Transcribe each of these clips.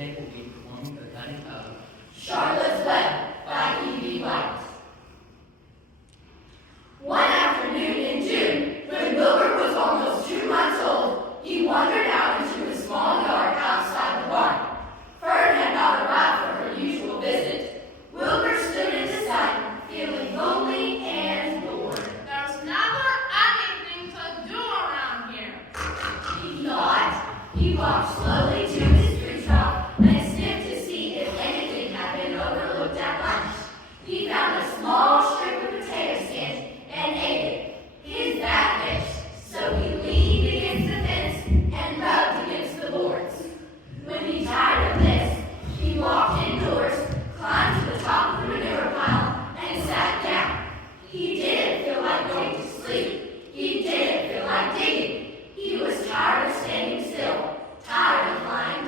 today will be performing the cutting of Charlotte's Web by PVBS. One afternoon in June, when Wilbur was almost 2 months old, he wandered out into a small yard outside the barn. Fern had not arrived for her usual visit. Wilbur stood in the sun, feeling lonely and bored. There's never anything to do around here, He thought. He walked slowly to his tree trunk and sniffed to see if anything had been overlooked at lunch. He found a small strip of potato skins and ate it. His back itched, so he leaned against the fence and rubbed against the boards. When he tired of this, he walked indoors, climbed to the top of the manure pile, and sat down. He didn't feel like going to sleep. He didn't feel like digging. He was tired of standing still, tired of lying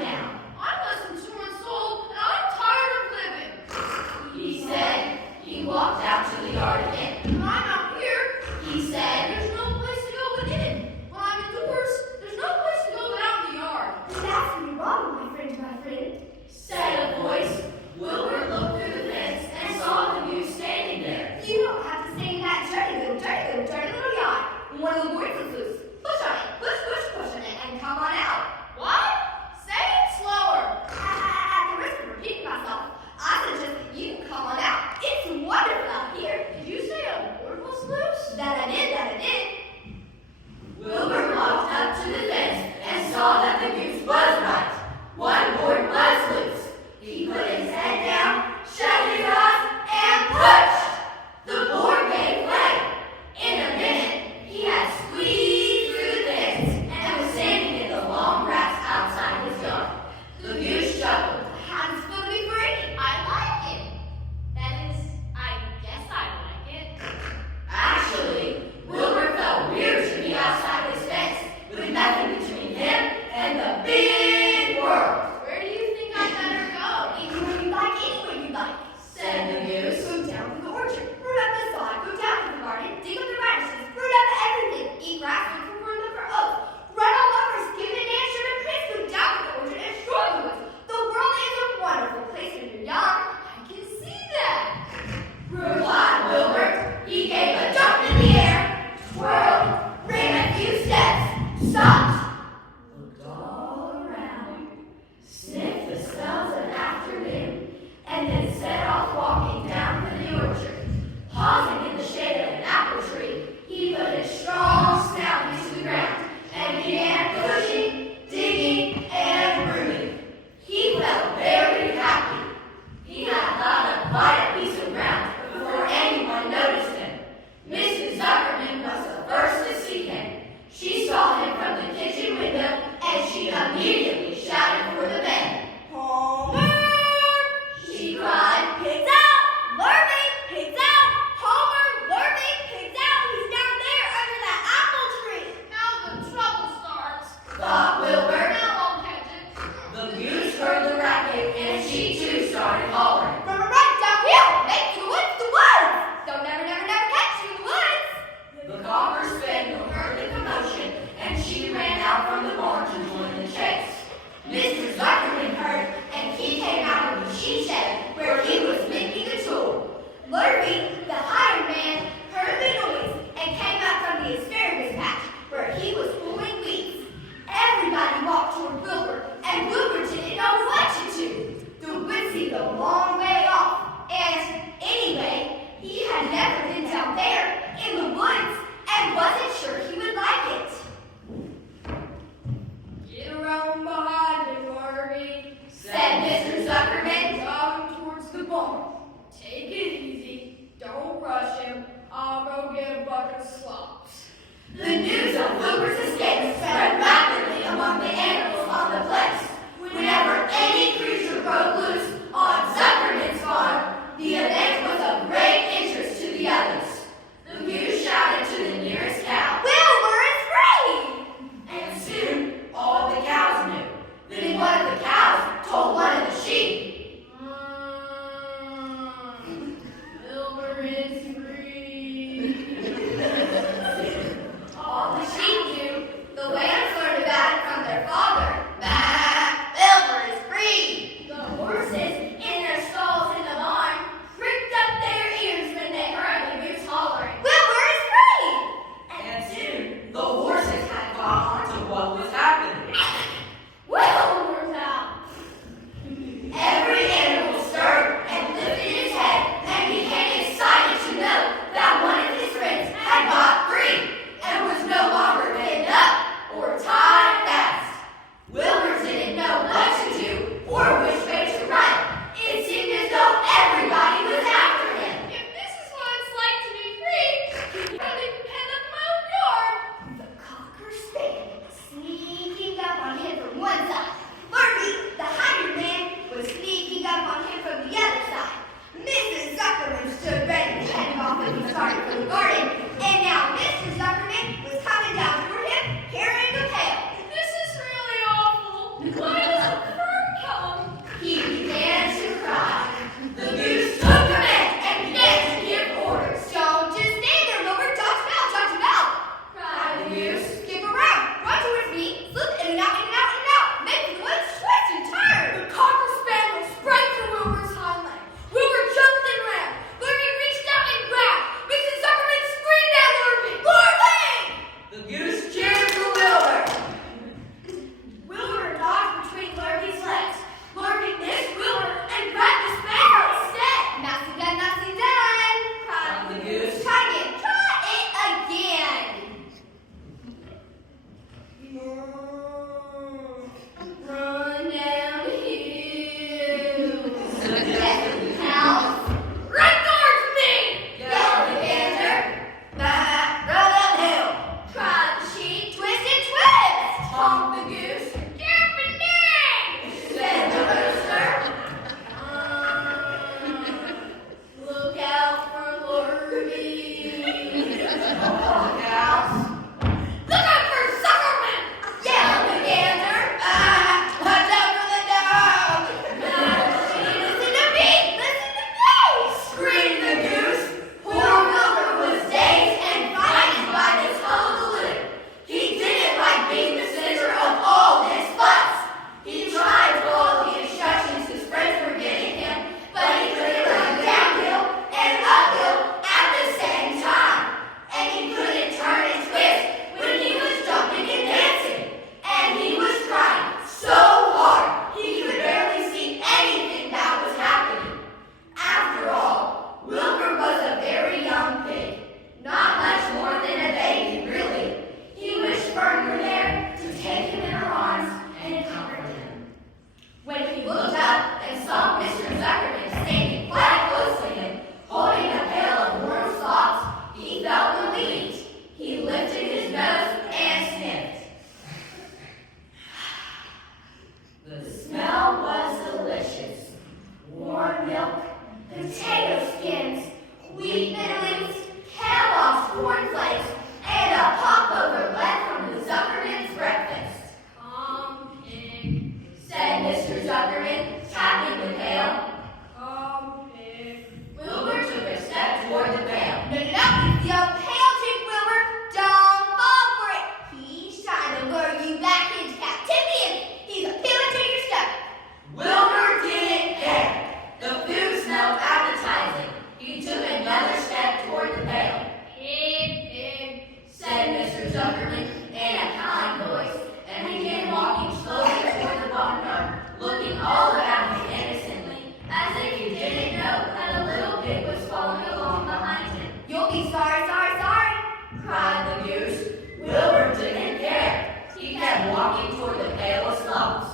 Run downhill. Suggested the cows. Run towards me! Yelled the gander. Run uphill! Cried the sheep. Twist and twist! Honked the goose. Jumping down! Said the rooster. Look out for Lurby. Oh, cows. Look out for Zuckerman! Yelled the gander. Watch out for the dog! Listen to me! Listen to me! Screamed the goose. Poor Wilbur was dazed and frightened by this hullabaloo. He didn't like being the center of all this fuss. He tried to follow the instructions his friends were giving him, but he couldn't run downhill and uphill at the same time. And he couldn't turn and twist when he was jumping and dancing. And he was trying so hard he could barely see anything that was happening. After all, Wilbur was a very young pig, not much more than a baby, really. He wished Fern were there to take him in her arms and comfort him. When he looked up and saw Mr. Zuckerman standing quite close to him, holding a pail of warm slops, he felt relieved. He lifted his nose and sniffed. The smell was delicious. Warm milk, potato skins, wheat middlings, Kellogg's cornflakes, and a popover left from the Zuckerman's breakfast. Pig. Said Mr. Zuckerman, tapping the pail. Pig. Wilbur took a step toward the pail. No, you pail trick, Wilbur. Don't fall for it. He's trying to lure you back into captivity. He's a pill to your stomach. Wilbur didn't care. The food smelled appetizing. He took another step toward the pail. Pig. Said Mr. Zuckerman in a kind voice, and began walking slowly toward the barnyard, looking all about him innocently, as if he didn't know that a little pig was following along behind him. You'll be sorry, cried the goose. Wilbur didn't care. He kept walking toward the pail of slops.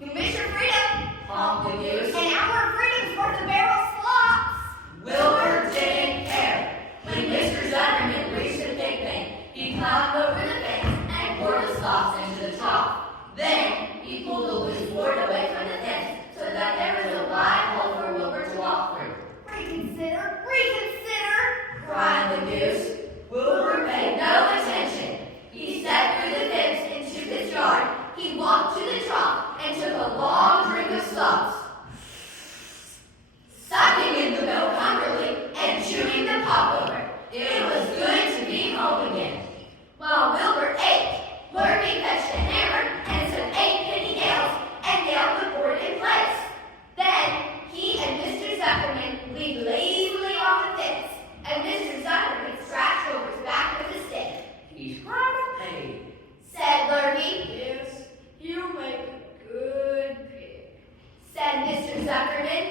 You miss your freedom, honked the goose. An hour of freedom's worth a barrel of slops. Wilbur didn't care. When Mr. Zuckerman reached the pig pen, he climbed over the fence and poured the slops into the trough. Then he pulled the loose board away from the fence so that there was a wide hole for Wilbur to walk through. Reconsider, cried the goose. Wilbur paid no attention. He stepped through the fence into his yard. He walked to the trough and took a long drink of slops, sucking in the milk hungrily and chewing the popover. It was good to be home again. While Wilbur ate, Lurby fetched a hammer and some 8-penny nails and nailed the board in place. Then he and Mr. Zuckerman leaned lazily on the fence, and Mr. Zuckerman scratched over his back with a stick. He's trying to pay. Said Lurby. Yes, you make a good pig. Said Mr. Zuckerman.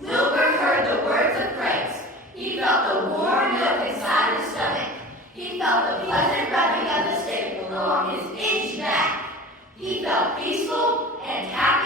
Wilbur heard the words of praise. He felt the warm milk inside his stomach. He felt the pleasant rubbing of the stick along his itchy back. He felt peaceful and happy